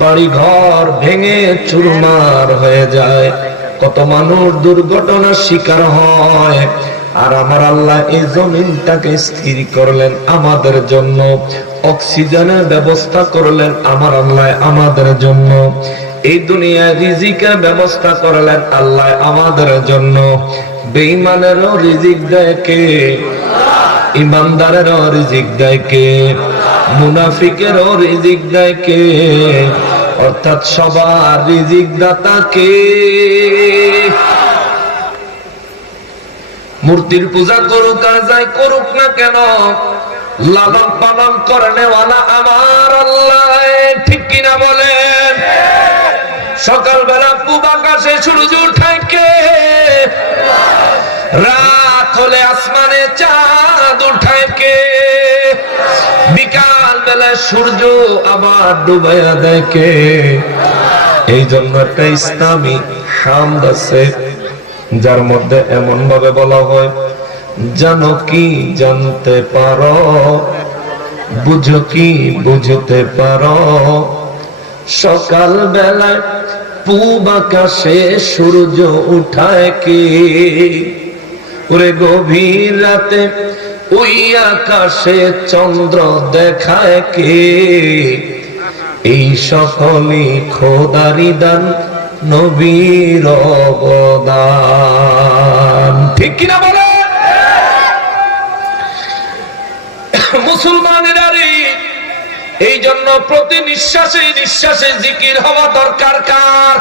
বাড়ি ঘর ভেঙে চুরমার হয়ে যায়, কত মানুষ দুর্ঘটনার শিকার হয়। আর আমার আল্লাহ এই জমিনটাকে স্থির করলেন আমাদের জন্য, অক্সিজেনের ব্যবস্থা করলেন আমার আল্লাহ আমাদের জন্য, এই দুনিয়ায় রিজিকের ব্যবস্থা করলেন আল্লাহ আমাদের জন্য। বেঈমানেরও রিজিক দেয় কে? ইমানদারেরও রিজিক দেয় কে? মুনাফিকেরও রিজিক দেয় কে? অর্থাৎ সবার রিজিক দাতা কে? মূর্তির পূজা করুক আর যাই করুক না কেন, লালন পালন করেনেওয়ালা আমার আল্লাহ, ঠিক কিনা বলেন? সকালবেলা পূব আকাশে সূর্য উঠায় কে? রাত হলে আসমানে চাঁদ উঠায় কে? বিকাল বেলা সূর্য আবার ডুবাইয়া দেয় কে? এই জন্য একটা ইসলামী হামদ আছে, যার মধ্যে এমন ভাবে বলা হয়, জানো কি জানতে পারো, বুঝো কি বুঝতে পারো, সকাল বেলায় পূব আকাশে সূর্য উঠায় কে? ওরে গভীর রাতে ওই আকাশে চন্দ্র দেখায় কে? এই সকলই খোদারি দান, নবীর অবদান, ঠিক কিনা বলে? মুসলমানেরা রে, এই জন্য প্রতি নিঃশ্বাসে নিঃশ্বাসে জিকির হওয়া দরকার কার?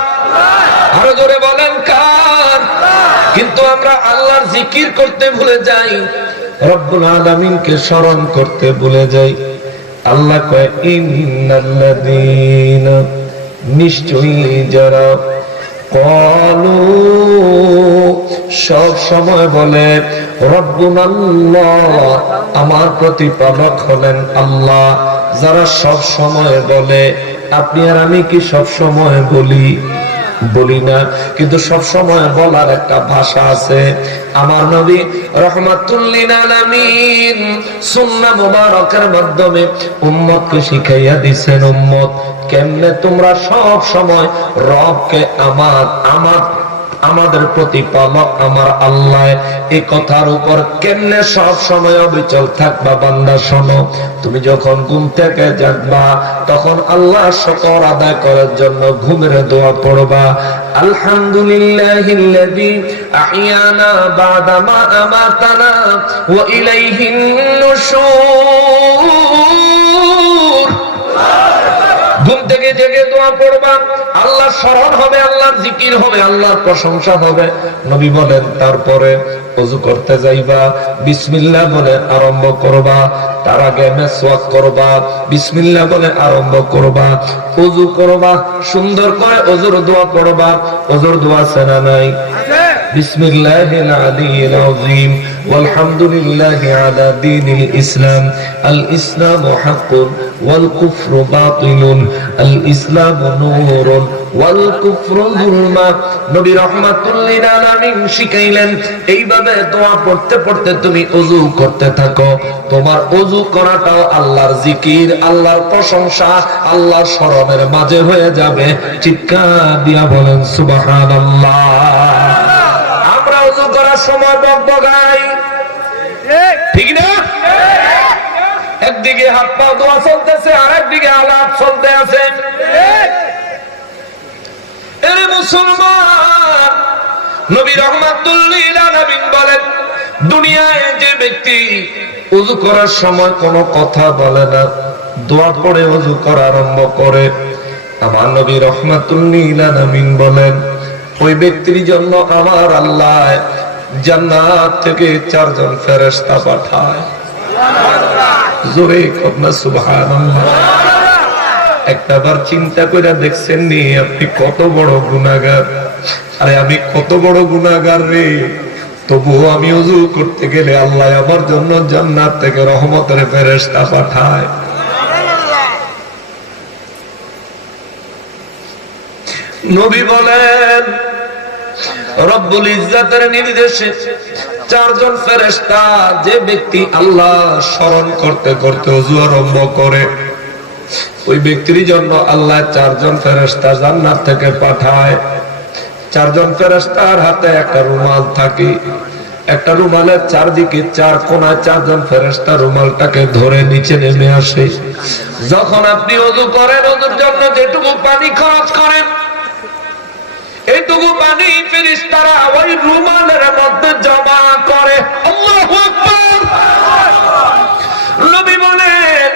আরো জোরে বলেন কার? কিন্তু আমরা আল্লাহর জিকির করতে ভুলে যাই, রব্বুল আলামিনকে স্মরণ করতে ভুলে যাই। আল্লাহ কয় ইন্নাল্লাযীনা, নিশ্চয়ই যারা, ক্বালু সব সময় বলে, রব্বুনাল্লাহ আমার প্রতিপালক হলেন আল্লাহ, যারা সব সময় বলে। আপনি আর আমি কি সব সময় বলি? বলি না, কিন্তু সব সময় বলার একটা ভাষা আছে। আমার নবী রাহমাতুল লিল আলামিন সুন্নাহ মুবারকের মাধ্যমে উম্মতকে শিখাইয়া দিয়েছেন, উম্মত কেমনে তোমরা সব সময় রবকে আমাদের প্রতিপালক আমার আল্লাহ, এই কথার উপর কেমনে সব সময় অবিচল থাকবা। বান্দা শোনো, তুমি যখন ঘুম থেকে জাগবা তখন আল্লাহ শুকর আদায় করার জন্য ঘুমের দোয়া পড়বা, আলহামদুলিল্লাহিল্লাযী আহইয়ানা বা'দা মা আমাতানা ওয়া ইলাইহিন নুশুর। ঘুম থেকে জেগে দোয়া পড়বা, আল্লাহর স্মরণ হবে, আল্লাহর জিকির হবে, আল্লাহর প্রশংসা হবে। নবী বলেন তারপরে ওযু করতে যাইবা, বিসমিল্লাহ বলে আরম্ভ করবা, তার আগে মেসওয়াক করবা, বিসমিল্লাহ বলে আরম্ভ করবা, ওযু করবা, সুন্দর করে ওযুর দোয়া পড়বা। ওযুর দোয়া আছে না নাই? বিসমিল্লাহিল আলিয়্যিল আযীম ওয়ালহামদুলিল্লাহি আলা দীনিল ইসলাম, আল ইসলামু হাক্কুন ওয়াল কুফরু বাতিলুন, আল ইসলামু নূরুন ওয়াল কুফরু যুলমা। নবী রাহমাতুল লিল আলামিন শিখাইলেন, এইভাবে দোয়া পড়তে পড়তে তুমি ওযু করতে থাকো। তোমার ওযু করাটাও আল্লাহর জিকির, আল্লাহর প্রশংসা, আল্লাহর স্মরণের মাঝে হয়ে যাবে। চিৎকার দিয়া বলেন সুবহানাল্লাহ। আমরা ওযু করার সময় বকবকাই, ঠিক না? একদিকে হাত পা ধোয়া চলতেছে, আর একদিকে আলাপ চলতে আছে। এরে মুসলমান, নবী রাহমাতুল লিল আলামিন বলেন, দুনিয়ায় যে ব্যক্তি ওযু করার সময় কোনো কথা বলে না, দোয়া পড়ে ওযু করা আরম্ভ করে, আমার নবী রাহমাতুল লিল আলামিন বলেন, ওই ব্যক্তির জন্য আমার আল্লাহ জান্নাত থেকে 4 জন ফেরেশতা পাঠায়। জোরে কন্যা সুবহানাল্লাহ। একটাবার চিন্তা করে দেখছেন নি আপনি কত বড় গুনাহগার? আরে আমি কত বড় গুনাহগার রে, তবুও আমি ওযু করতে গেলে আল্লাহ আমার জন্য জান্নাত থেকে রহমতের ফেরেশতা পাঠায়। নবী বলেন, রব্বুল ইজ্জতের নির্দেশে 4 জন ফেরেশতা, যে ব্যক্তি আল্লাহ স্মরণ করতে করতে ওযু আরম্ভ করে, ওই ব্যক্তির জন্য আল্লাহ 4 জন ফেরেশতা জান্নাত থেকে পাঠায়। 4 জন ফেরেশতার হাতে একটা রুমাল থাকে, একটা রুমালের চারদিকে 4 কোণায় 4 জন ফেরেশতা রুমালটাকে ধরে নিচে নেমে আসে। যখন আপনি ওযু করেন, ওযুর জন্য যেটুকু পানি খরচ করেন, এইটুকু পানি ফেরেশতারা ওই রুমালের মধ্যে জমা করে। আল্লাহু আকবার। নবী বলেন,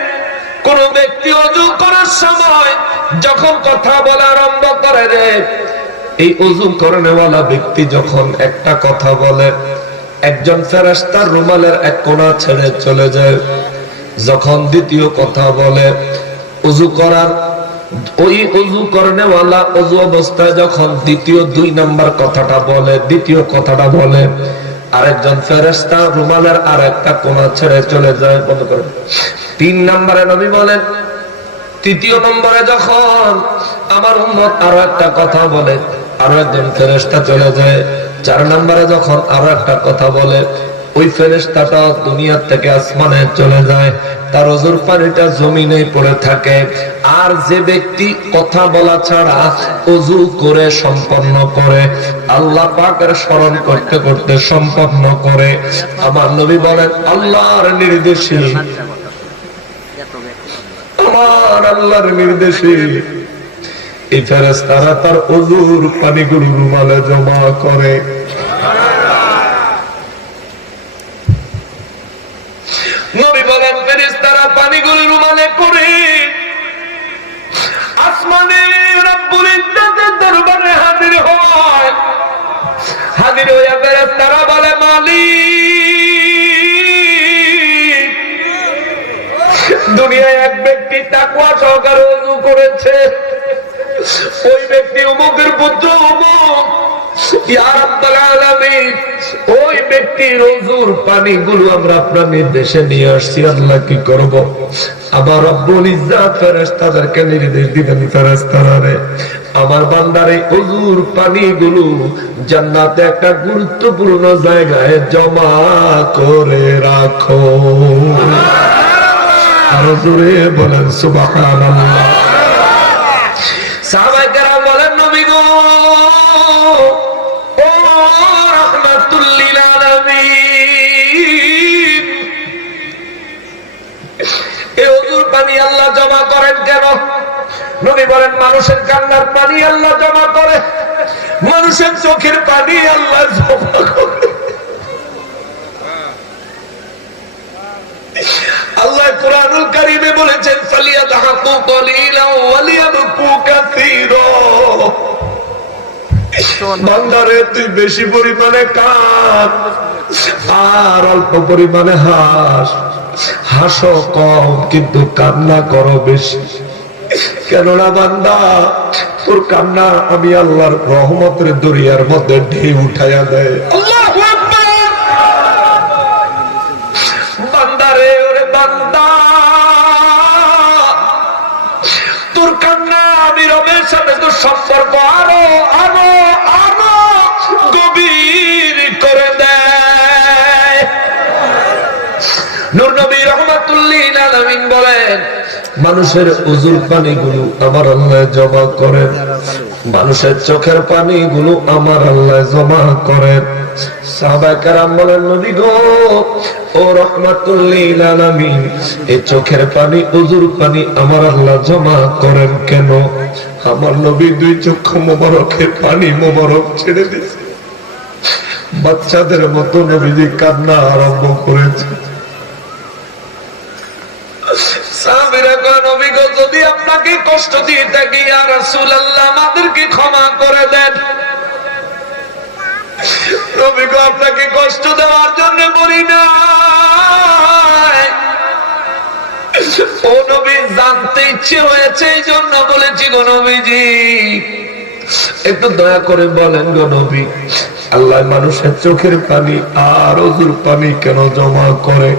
কোন ব্যক্তি ওযু করার সময় যখন কথা বলা আরম্ভ করে রে, এই ওযু করেনেওয়ালা ব্যক্তি যখন একটা কথা বলে, একজন ফেরেশতার রুমালের এক কোণা ছেড়ে চলে যায়। যখন দ্বিতীয় কথা বলে, ওযু করার ওই ওযু করেনেওয়ালা ওযু অবস্থায় যখন দ্বিতীয় 2 নাম্বার কথাটা বলে, দ্বিতীয় কথাটা বলে, আরেকজন ফেরেশতা রুমালের আরেকটা কোণা ছেড়ে চলে যায়। বন্ধ করে 3 নম্বরে নবী বলেন, তৃতীয় নম্বরে যখন আমার উম্মত আরো একটা কথা বলে, আরো একজন ফেরেশতা চলে যায়। 4 নম্বরে যখন আরো একটা কথা বলে, ওই ফেরেশতাটা দুনিয়া থেকে আসমানে চলে যায়। তার ওযুর পানিটা জমিনে পড়ে থাকে। আর যে ব্যক্তি কথা বলা ছাড়া ওযু করে সম্পন্ন করে, আল্লাহ পাকের স্মরণ করতে করতে সম্পন্ন করে, আমার নবী বলেন আল্লাহর নির্দেশে, আমার আল্লাহর নির্দেশে এই ফেরেশতারা তার ওযুর পানিগুলো রুমালে জমা করে। নবী বলেন ফেরেশতারা পানিগুলো রুমালে করে আসমানে রব্বুল ইজ্জতের দরবারে হাজির হয়। হাজির হয়ে ফেরেশতারা বলে, মালিক, দুনিয়ায় এক ব্যক্তি তাকওয়া সহকারে ওযু করেছে, ওই ব্যক্তি অমুকের পুত্র অমুক, ইয়া রাব্বুল আলামিন, ওই ব্যক্তির ওযুর পানিগুলো আমরা আপনার নির্দেশে নিয়ে আসছি, আল্লাহ কি করব? আবার রব্বুল ইজ্জত ফেরেশতাদেরকে নির্দেশ দিবেন, ফেরেশতারা রে, আমার বান্দার এই ওযুর পানিগুলো জান্নাতে একটা গুরুত্বপূর্ণ জায়গায় জমা করে রাখো। আর জোরে বলেন সুবহানাল্লাহ। সাহাবায়ে কেরাম বলেন, নবী গো, ও রাহমাতুল লিল আলামিন, এই ওযুর পানি আল্লাহ জমা করেন কেন? নবী বলেন, মানুষের কান্নার পানি আল্লাহ জমা করে, মানুষের চোখের পানি আল্লাহ জমা করে। আল্লাহ কুরআনুল কারীমে বলেছেন, ফালিয়াদহাকু কলিলান ওয়া লিয়াবকু কাসীরা। বান্দারে তুই বেশি পরিমাণে কাঁদ আর অল্প পরিমাণে হাস, হাসো কম কিন্তু কান্না করো বেশি। কেননা বান্দা, তোর কান্না আমি আল্লাহর রহমতের দরিয়ার মধ্যে ঢেউ উঠাইয়া দেয়। আল্লাহু আকবার। বান্দারে, ওরে বান্দা, তোর কান্না আমি রবের সাথে তোর সম্পর্ক আরো আরো আরো গভীর করে দেয়। নূর নবী রাহমাতুল লিল আলামিন বলেন, মানুষের ওযুর পানিগুলো আমার আল্লাহ জমা করেন, মানুষের চোখের পানিগুলো আমার আল্লাহ জমা করেন। সাহাবায়ে কেরাম বলেন, নবী গো, ও রাহমাতুল লিল আলামিন, এই চোখের পানি, ওযুর পানি আমার আল্লাহ জমা করেন কেন? আমার নবী 2 চক্ষু মোবারকের পানি মোবারক ছেড়ে দিয়েছে। বাচ্চাদের মতো নবীজি কান্না আরম্ভ করেছে। সাহাবীরা কয়, নবী গো, যদি আপনাকে কষ্ট দিয়ে থাকি, ইয়া রাসূলুল্লাহ, আমাদেরকে ক্ষমা করে দেন। নবী গো, আপনাকে কষ্ট দেওয়ার জন্য বলি না, ও নবী, জানতে ইচ্ছে হয়েছে এই জন্য বলেছি গো নবীজি। একটু দয়া করে বলেন গো নবী, আল্লাহ মানুষের চোখের পানি আর ওযুর পানি কেন জমা করে?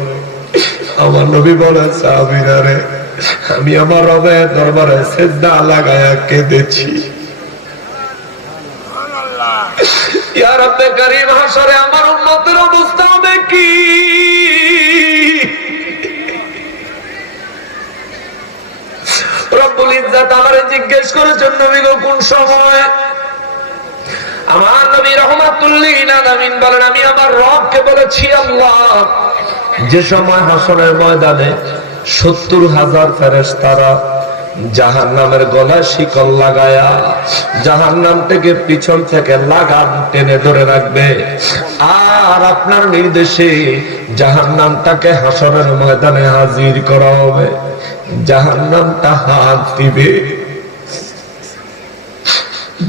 আমার নবী বলেন, সাহাবীরা রে, আমি আমার রবের দরবারে সিজদা লাগায়া কেঁদেছি। ইয়া রব্বে কারীম, হাসরে আমার উম্মতের অবস্থা হবে কি? ইজ্জত আমারে জিজ্ঞেস করেছেন নবী গো কোন সময়? আমার নবী রাহমাতুল লিল আলামিন বলেন আমি আমার রবকে বলেছি আল্লাহ যে সময় হাসরের ময়দানে ৭০,০০০ ফেরেশতারা জাহান্নামের গলায় শিকল লাগায়া জাহান্নাম থেকে পিছন থেকে লাগাম টেনে ধরে রাখবে, আর আপনার নির্দেশে জাহান্নামটাকে হাসরের ময়দানে হাজির করা হবে। জাহান্নামটা হাত দিবে,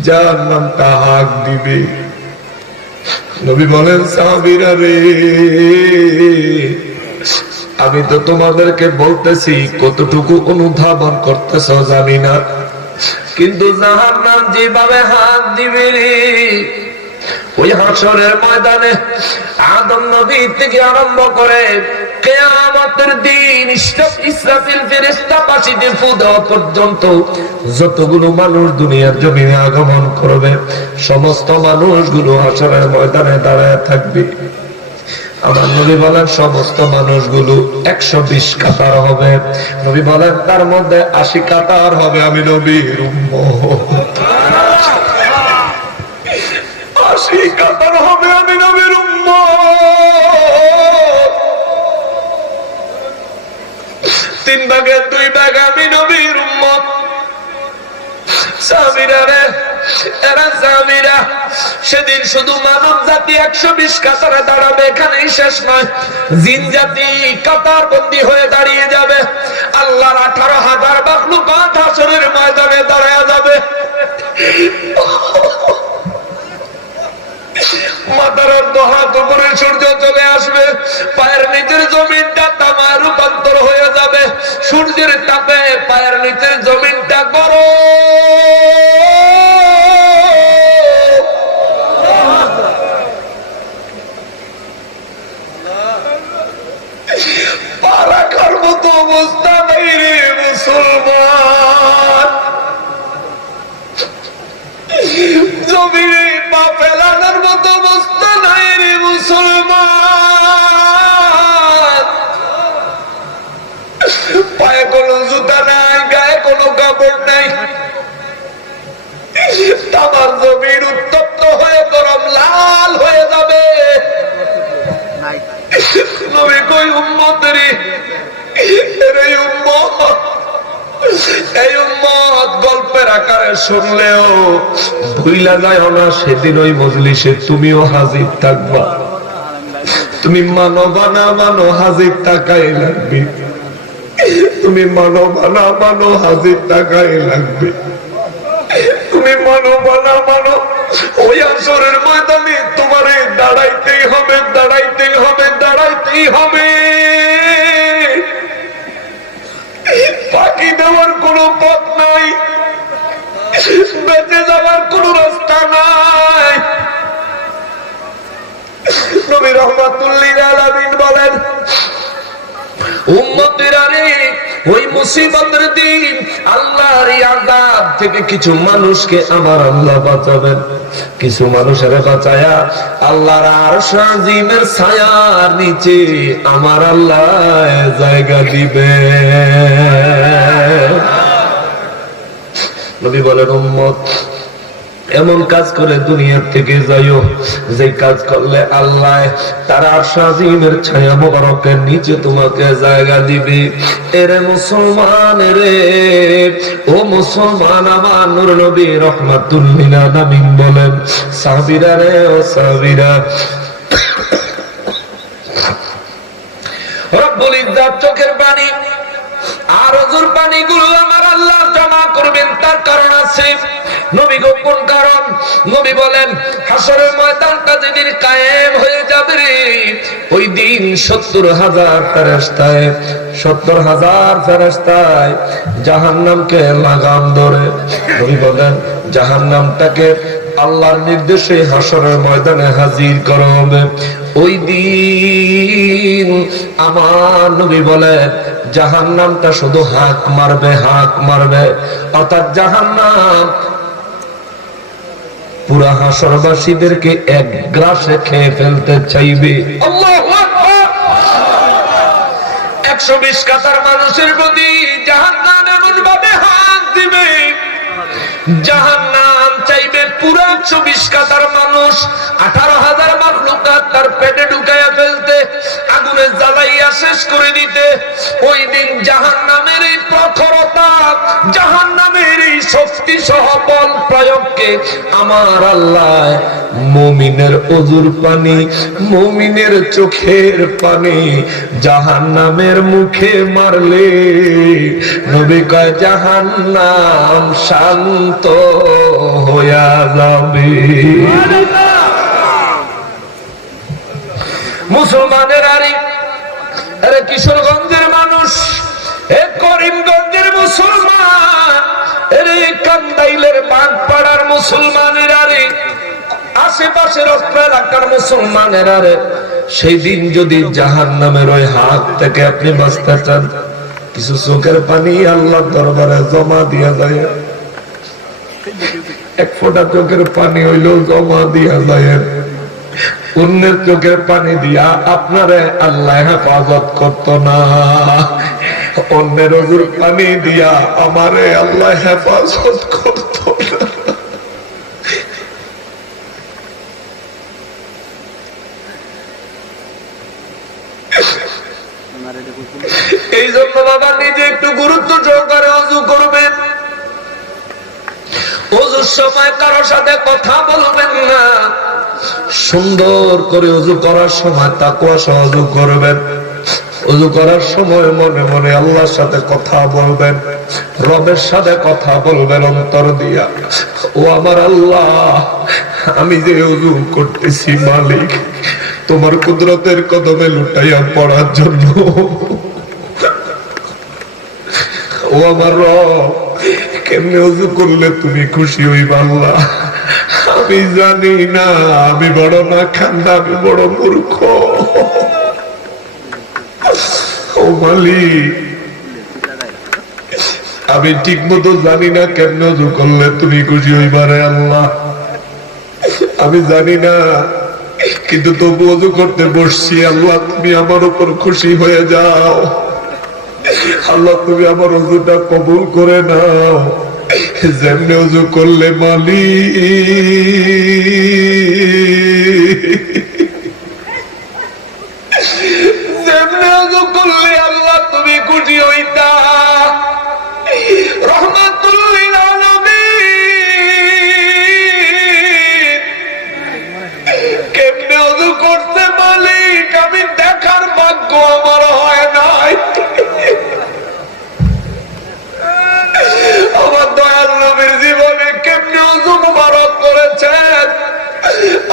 জাহান্নামটা হাত দিবে। নবী বলেন সাহাবীরা রে, আমি তো তোমাদেরকে বলতেছি কতটুকু অনুধাবন করতেছ জানি না, কিন্তু জাহান্নাম যেভাবে হাত দিবে রে, ওই হাসরের ময়দানে আদম নবী থেকে আরম্ভ করে কিয়ামতের দিন ইসরাফিল ফেরেশতা বাঁশিতে ফু দেওয়া পর্যন্ত যতগুলো মানুষ দুনিয়ার জমিনে আগমন করবে সমস্ত মানুষগুলো হাসরের ময়দানে দাঁড়ায় থাকবে। আমার নবী বলেন সমস্ত মানুষগুলো ১২০ কাতার হবে। নবী বলেন তার মধ্যে ৮০ কাতার হবে আমি নবীর উম্মত। ৮০ কাতার হবে আমি নবীর উম্মত। ৩ ভাগের ২ ভাগ আমি নবীর উম্মত। সাহাবীরা রে, এরা সাহাবীরা সেদিন শুধু মানব জাতি ১২০ কাতারে দাঁড়াবে, এখানেই শেষ নয়, জিন জাতি কাতার বন্দী হয়ে দাঁড়িয়ে যাবে। আল্লাহর ১৮,০০০ মাখলুকাত হাসরের ময়দানে দাঁড়ায় যাবে। মাথার হাত উপরে সূর্য চলে আসবে, পায়ের নিচের জমিনটা তামায় রূপান্তর হয়ে যাবে। সূর্যের তাপে পায়ের নিচের জমিনটা গরম, পা রাখার মতো অবস্থা নেই রে মুসলমান। জমিনে পা ফেলানোর মতো অবস্থা নাই রে মুসলমান। পায়ে কোনো জুতা নাই, গায়ে কোনো কাপড় নাই, তামার জমির উত্তপ্ত হয়ে গরম লাল হয়ে যাবে। নবী কই উম্মত রে, এই উম্মত, এই উম্মত গল্পের আকারে শুনলেও ভুইলা যায় না সেদিন ওই মজলিসে তুমিও হাজির থাকবা। তুমি মানো বা না মানো হাজির থাকাই লাগবে, তুমি মানো বা না মানো হাজির থাকাই লাগবে, তুমি মানো বা না মানো ওই আসরের ময়দানে তোমারে দাঁড়াইতেই হবে, দাঁড়াইতেই হবে, দাঁড়াইতেই হবে। ফাঁকি দেওয়ার কোন পথ নাই, বেঁচে যাওয়ার কোন রাস্তা নাই। নবী রাহমাতুল লিল আলামিন বলেন উম্মতেরা রে, ওই মুসিবতের দিন আল্লাহর আযাব থেকে কিছু মানুষকে আমার আল্লাহ বাঁচাবেন, কিছু মানুষের বাঁচায়া আল্লাহর আরশ আজিমের ছায়ার নিচে আমার আল্লাহ জায়গা দিবে। নবী বলেন উম্মত এমন কাজ করে দুনিয়ার থেকে যাইও যে কাজ করলে আল্লাহ তার আরশ আজিমের ছায়া মোবারকের নিচে তোমাকে জায়গা দিবে। এরে মুসলমান রে, ও মুসলমান, আমার নূর নবী রাহমাতুল লিল আলামিন বলেন সাহাবীরা রে, ও সাহাবীরা, রব্বুল ইজ্জত চোখের পানি আর ওজুর পানিগুলো আমার আল্লাহ জমা করবেন, তার কারণ আছে। নবী গো কোন কারণ? নবী বলেন হাসরের ময়দানটা যেদিন কায়েম হয়ে যাবে রে, ওই দিন ৭০,০০০ ফেরেশতায় ৭০,০০০ ফেরেশতায় জাহান্নামকে লাগাম ধরে। নবী বলেন জাহান্নামটাকে আল্লাহর নির্দেশে হাসরের ময়দানে হাজির করা হবে। ওই দিন আমার নবী বলেন জাহান্নামটা শুধু হাঁক মারবে, হাঁক মারবে, অর্থাৎ জাহান্নাম পুরা হাসরবাসীদেরকে এক গ্রাসে খেয়ে ফেলতে চাইবে। আল্লাহু আকবার! 120 কাতার মানুষের প্রতি জাহান্নাম এমন ভাবে হাত দিবে, জাহান্নাম চাইবে পুরো 120 কাতার মানুষ 18,000 মাখলুকাত তার পেটে ঢুকাইয়া ফেলতে, আগুনে জ্বালাইয়া শেষ করে দিতে। ওই দিন জাহান্নামের এই প্রখরতা, জাহান্নামের এই শক্তি সহ বল প্রয়োগকে আমার আল্লাহ মুমিনের ওযুর পানি, মুমিনের চোখের পানি জাহান্নামের মুখে মারলে নবী কয় জাহান্নাম শান্ত হইয়া যাবে। মুসলমানের আরে কিশোরগঞ্জের মানুষ, এ করিমগঞ্জের মুসলমান, এরে কান্দাইলের বাগপাড়ার মুসলমানের আরে আশেপাশের অত্র এলাকার মুসলমানের আরে সেই দিন যদি জাহান্নামের ওই হাত থেকে আপনি বাঁচতে চান, কিছু চোখের পানি আল্লাহর দরবারে জমা দিয়া যায়। এক ফোঁটা চোখের পানি হইলেও জমা দিয়া যায়। অন্যের চোখের পানি দিয়া আপনারে আল্লাহ হেফাজত করত না, অন্যের ওযুর পানি দিয়া আমারে আল্লাহ হেফাজত করত না। এই জন্য বাবা নিজে একটু গুরুত্ব সহকারে ওযু করবেন। ওযুর সময় কারো সাথে কথা বলবেন না, সুন্দর করে ওযু করার সময় তাকওয়া সহ ওযু করবেন। ওযু করার সময় মনে মনে আল্লাহর সাথে কথা বলবেন, রবের সাথে কথা বলবেন অন্তর দিয়া। ও আমার আল্লাহ, আমি যে ওযু করতেছি মালিক তোমার কুদরতের কদমে লুটাইয়া পড়ার জন্য। ও আমার রব, কেমনে ওযু করলে তুমি খুশি হইবা আল্লাহ আমি জানি না। আমি বড় না খান্দা, আমি বড় মূর্খ। ও মালিক, আমি ঠিক মতো জানি না কেমনে ওযু করলে তুমি খুশি হইবা রে আল্লাহ, আমি জানি না, কিন্তু তবু ওযু করতে বসছি। আল্লাহ তুমি আমার উপর খুশি হয়ে যাও, আল্লাহ তুমি আমার ওযুটা কবুল করে নাও। যেমনে ওযু করলে মালিক, যেমনে ওযু করলে আল্লাহ তুমি খুশি হইতা। রহমাতুল লিল আলামিন কেমনে ওযু করতে মালিক আমি দেখার ভাগ্য আমার হয় নাই। আমার দয়াল নবীর জীবনে কেমনে ওযু মুবারক করেছেন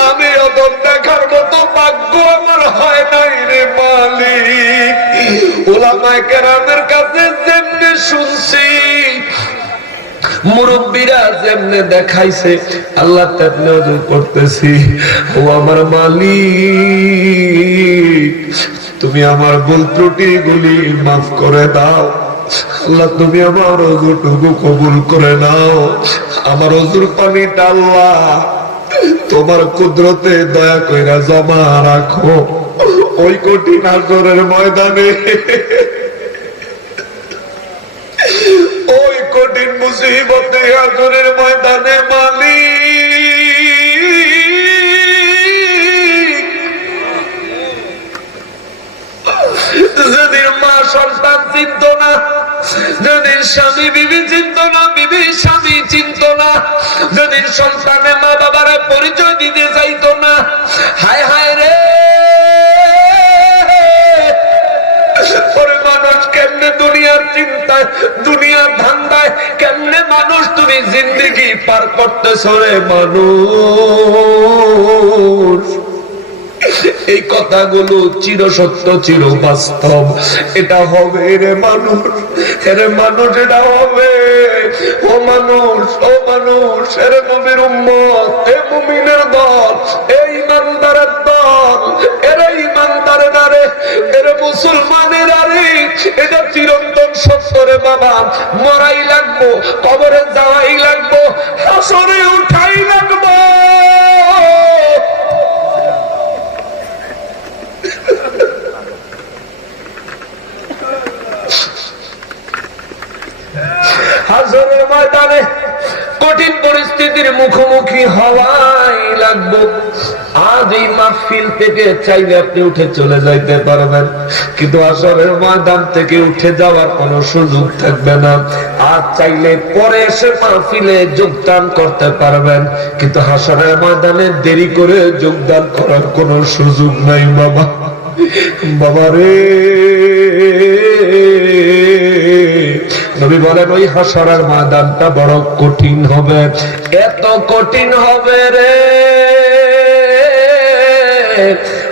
আমি অত দেখার মতো ভাগ্য আমার হয় নাই রে মালিক। উলামায়ে কেরামের কাছে যেমনে শুনছি, মুরব্বীরা যেমনে দেখাইছে আল্লাহ তেমনে ওযু করতেছি। ও আমার মালিক, তুমি আমার ভুল ত্রুটি গুলি মাফ করে দাও আল্লাহ, তুমি আমার ওযুটুকু কবুল করে নাও। আমার ওযুর পানিটা আল্লাহ তোমার কুদরতে দয়া কইরা জমা রাখো ওই কঠিন হাসরের ময়দানে, ওই কঠিন মুসিবতে হাসরের ময়দানে মালিক। যেদিন মা সন্তান চিন্ত না, যেদিন স্বামী বিবি চিন্ত না, বিবি স্বামী চিন্ত না, যেদিন সন্তানে মা বাবার পরিচয় দিতে চাইতো না, হায় হায় রে মানুষ কেমনে দুনিয়ার চিন্তায় দুনিয়ার ধান্দায় কেমনে মানুষ তুমি জিন্দেগি পার করতেছ রে মানুষ। এই কথাগুলো চিরসত্য চির বাস্তব, এটা হবে রে মানুষ, রে মানুষ এটা হবে। ও মানুষ, ও মানুষ, এর নবীর উম্মত, এ মুমিনের দল, এই ইমানদারের দল, এরা ইমানদারের আরে, এরা মুসলমানের আরে, এটা চিরন্তন সত্য রে বাবা। মরাই লাগবো, কবরে যাওয়াই লাগবো, হাসরে উঠাই লাগবো। ময়দানে কঠিন পরিস্থিতির মুখোমুখি হওয়াই লাগবে। আজ এই মাহফিল থেকে চাইলে আপনি উঠে চলে যাইতে পারবেন, কিন্তু হাশরের ময়দান থেকে উঠে যাওয়ার কোনো সুযোগ থাকবে না। আজ চাইলে পরে এসে মাহফিলে যোগদান করতে পারবেন, কিন্তু হাশরের ময়দানে দেরি করে যোগদান করার কোনো সুযোগ নাই। বাবা বাবা রে, নবী বলেন ওই হাশরের ময়দানটা বড় কঠিন হবে, এত কঠিন হবে রে,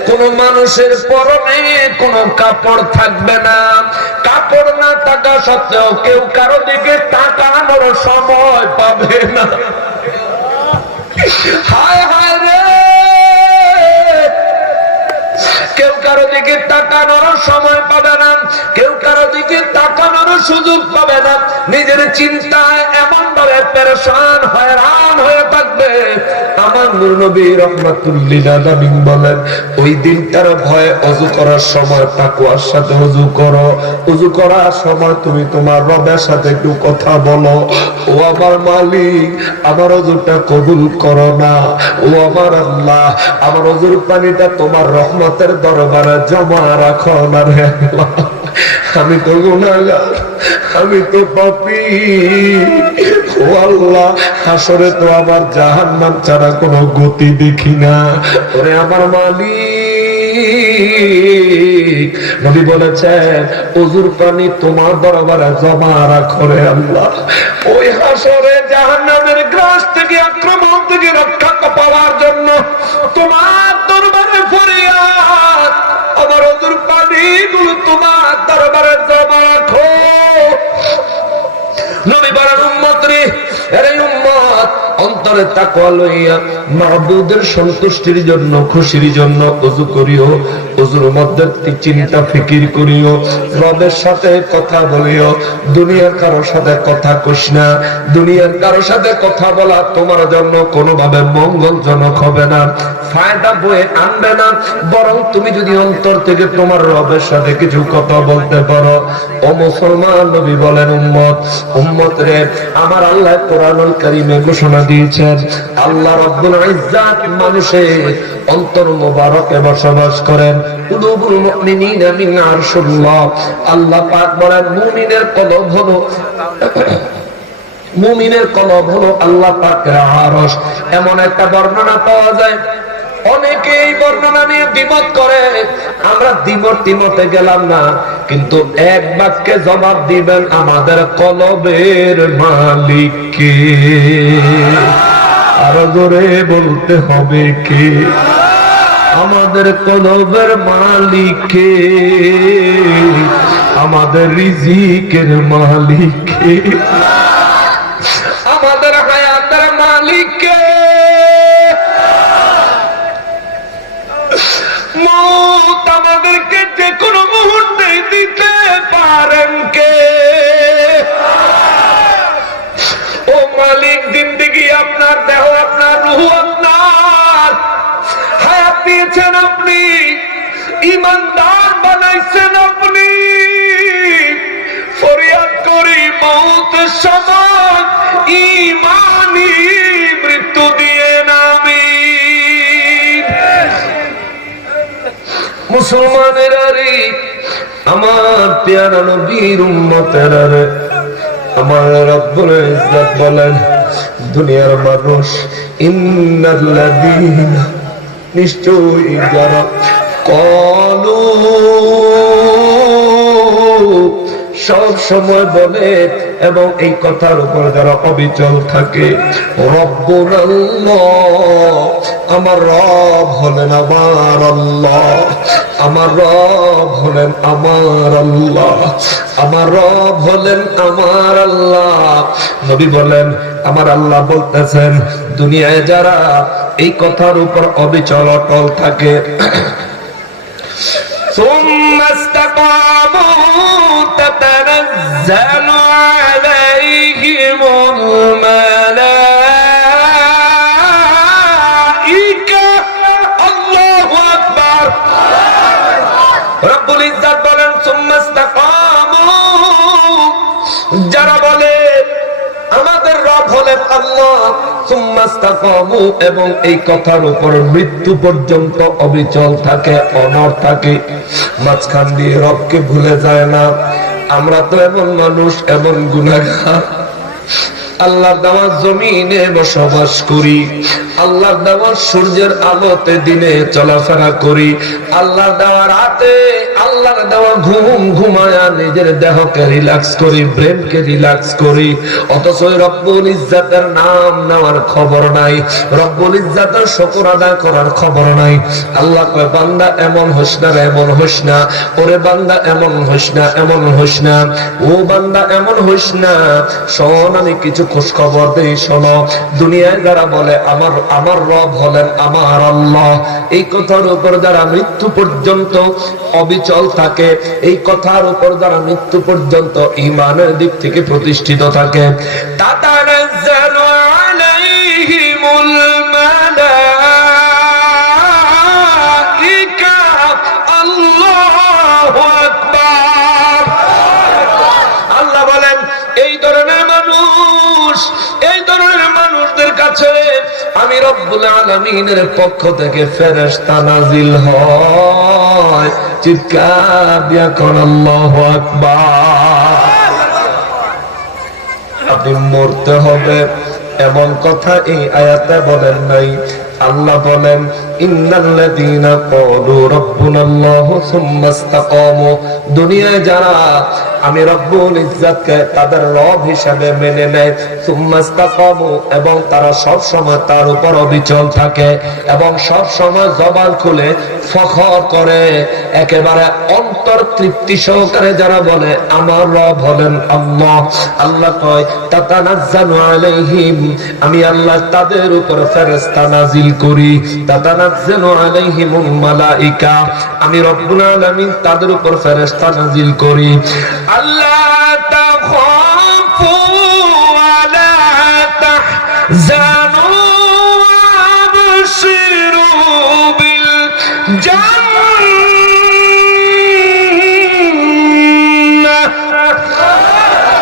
কোন মানুষের পরনে কোন কাপড় থাকবে না। কাপড় না থাকা সত্ত্বেও কেউ কারো দিকে তাকানোর সময় পাবে না। হায় হায় রে, কেউ কারো দিকে তাকানোর সময় পাবে না, কেউ কারো দিকে তাকানোর সুযোগ পাবে না। নিজের চিন্তায় এমন ভাবে পেরেশান হয়রান হয়ে থাকবে। আমার নূর নবী রাহমাতুল্লিল আলামিন বলেন ওই দিনটার ভয়ে ওযু করার সময় তাকওয়ার সাথে ওযু করো। ওযু করার সময় তুমি তোমার রবের সাথে একটু কথা বলো, ও আমার মালিক আমার ওযুটা কবুল করো না, ও আমার আল্লাহ আমার ওযুর পানিটা তোমার রহমতের দরবারে জমা রাখো না রে আল্লাহ। আমি তো গুনাহগার, আমি তো পাপী, ও আল্লাহ হাসরে তো আমার জাহান্নাম ছাড়া কোনো গতি দেখি না। ওরে আমার মালিক, নবী বলেছেন ওযুর পানি তোমার দরবারে জমা রাখো রে আল্লাহ। ওই হাসরে জাহান্নামের গ্রাস থেকে আক্রমণ থেকে রক্ষা পাওয়ার জন্য তোমার দরবারে ফরিয়াদ, আমার ওযুর পানিগুলো তোমার দরবারে জমা রাখো। নবী বলেন উম্মত রে, আরে উম্মত অন্তরে তাকওয়া লইয়া মাবুদের সন্তুষ্টির জন্য খুশির জন্য ওযু করিও। ওযুর মধ্যে চিন্তা ফিকির করিও, রবের সাথে কথা বলিও। দুনিয়ার কারোর সাথে কথা কইস না। দুনিয়ার কারোর সাথে কথা বলা তোমার জন্য কোনোভাবে মঙ্গলজনক হবে না, ফায়দা বয়ে আনবে না। বরং তুমি যদি অন্তর থেকে তোমার রবের সাথে কিছু কথা বলতে পারো। ও মুসলমান, নবী বলেন উম্মত উম্মত রে, আমার আল্লাহ কোরআনুল কারীমে ঘোষণা দিয়েছেন আল্লাহ রাব্বুল ইজ্জাত মানুষের অন্তর মোবারকে বসবাস করেন। কুলুবুল মুমিনিনা মিন আরশিল্লাহ, আল্লাহ পাক বলেন মুমিনের কলব হলো, মুমিনের কলব হলো আল্লাহ পাকের আরশ। এমন একটা বর্ণনা পাওয়া যায়, অনেকে এই বর্ণনা নিয়ে দ্বিমত করে। আমরা দ্বিমতে গেলাম না, কিন্তু এক বাক্যে জবাব দিবেন আমাদের কলবের মালিক কে? আরো জোরে বলতে হবে কে? আমাদের কলবের মালিক কে? আমাদের রিজিকের মালিক কে? আমাদের হায়াতের মালিক কে? মওত আমাদেরকে যে কোনো মুহূর্তে দিতে পারেন কে? ও মালিক, জিন্দেগি আপনার, দেহ আপনার, রূহ আপনার, হায়াত দিয়েছেন আপনি, ঈমানদার বানাইছেন আপনি। ফরিয়াদ করি মওতের সময় ঈমানি মৃত্যু দিয়ে নামি। মুসলমানেরা রে, আমার প্যারা নবীর উম্মতেরা রে, আমার রব্বুল ইজ্জত বলেন দুনিয়ার মানুষ ইন্নাল্লাযীনা, নিশ্চয়ই যারা কলু সব সময় বলে এবং এই কথার উপর যারা অবিচল থাকে, রব্বুনাল্লাহ, আমার রব হলেন আমার আল্লাহ, আমার রব হলেন আমার আল্লাহ, আমার রব হলেন আমার আল্লাহ। নবী বলেন আমার আল্লাহ বলতেছেন দুনিয়ায় যারা এই কথার উপর অবিচল অটল থাকে, ثم استقاموا تتنزل عليهم الملائكة, الله أكبر। রব্বুল ইজ্জত বলেন ثم استقاموا, যারা বলে আমার হলেন আল্লাহ, সুম্মা ইসতাকামু, এবং এই কথার উপর মৃত্যু পর্যন্ত অবিচল থাকে, অনড় থাকে, মাঝখান দিয়ে রবকে ভুলে যায় না। আমরা তো এমন মানুষ, এমন গুনাহগার, আল্লাহর দেওয়া জমিনে বসবাস করি, আল্লাহর দেওয়া সূর্যের আলোতে দিনে চলাফেরা করি, আল্লাহর দেওয়া রাতে আল্লাহর দেওয়া ঘুম ঘুমায়া নিজের দেহকে রিল্যাক্স করি, ব্রেনকে রিল্যাক্স করি, অথচ রব্বুল ইজ্জাতের নাম নেওয়ার খবর নাই, রব্বুল ইজ্জাতের শুকর আদায় করার খবর নাই। আল্লাহ কয় বান্দা এমন হোস না, এমন হোস না, ওরে বান্দা এমন হোস না, এমন হোস না, ও বান্দা এমন হোস না। শোন, আমি কিছু খোঁজ খবর দেই, শোনো। দুনিয়ায় যারা বলে আমার আমার রব হলেন আমার আল্লাহ, এই কথার উপর যারা মৃত্যু পর্যন্ত অবিচল থাকে, এই কথার উপর যারা মৃত্যু পর্যন্ত ঈমানের দিক থেকে প্রতিষ্ঠিত থাকে, তাতানাজ্জালু আলাইহিমুল মালাইকা, আল্লাহু আকবার। আল্লাহ বলেন এই ধরনের মানুষ, এই ধরনের মানুষদের কাছে আমি রব্বুল আলামিনের পক্ষ থেকে ফেরেশতা নাজিল হয়। চিৎকার দিয়া কোন আল্লাহু আকবার। আপনি মরতে হবে এমন কথা এই আয়াতে বলেন নাই। আল্লাহ বলেন ইন্নাল্লাযীনা ক্বালু রাব্বুনাল্লাহু সুম্মা ইসতাকামু, দুনিয়ায় যারা আমি রব্বুল ইজ্জাতকে তাদের রব হিসাবে মেনে নেয়, সুম্মা ইসতাকামু, এবং তারা সব সময় তার উপর অবিচল থাকে এবং সব সময় জবান খুলে ফখর করে, একেবারে অন্তর তৃপ্তি সহকারে যারা বলে আমার রব হলেন আল্লাহ, আল্লাহ কয় তাতানাজ্জালু আলাইহিম, আমি আল্লাহ তাদের উপর ফেরেশতা নাজিল করি, তাতানাজ্জালু আলাইহিমুল মালাইকা, আমি রব্বুল আলামিন তাদের উপর ফেরেশতা নাজিল করি। আল্লাহ তাখাফু ওয়ালা তাহজানু ওয়াবশিরু বিল জান্নাহ